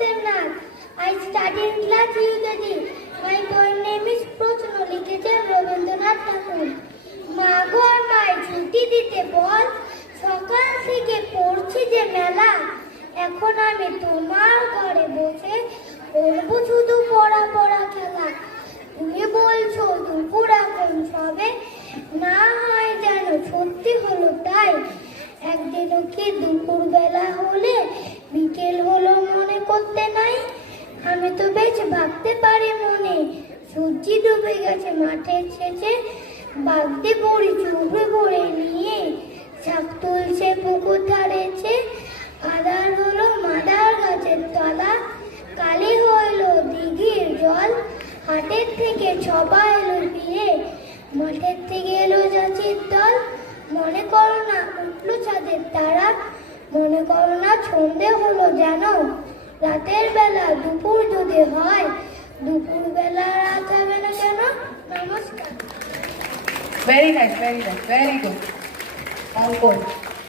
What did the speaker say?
them not. I study in class Yudadi. My poem name is Prochno, লিখেছেন রবীন্দ্রনাথ ঠাকুর। মা গো আমায় ছুটি দিতে বল, সকাল থেকে পড়ছি যে মেলা। এখন আমি তোমার ঘরে বসে করবো শুধু পড়া পড়া খেলা। তুমি বলছো দুপুর এখন সবে, না হয় যেন সত্যি হলো তাই। একদিনও কি দুপুর বেলা হলে বিকেল হলো মনে করতে নাই? আমি তো বেশ ভাবতে পারি মনে, সূর্যি ডুবে গেছে মাঠের শেষে। বাগদে বড়ি চুবে ভরে নিয়ে শাক তুলছে পুকুর ধারেছে। আধার হলো মাদার গাছের তলা, কালি হইলো দিঘির জল। হাটের থেকে সবাই এলো ফিরে, মাঠের থেকে এলো চাচির দল। মনে করো না উঠলো চাঁদের তারা, মনে করো না সন্ধে হলো যেন। রাতের বেলা দুপুর যদি হয়, দুপুর বেলা রাত হবে না কেন? নমস্কার। Very nice, very nice, very good. All good.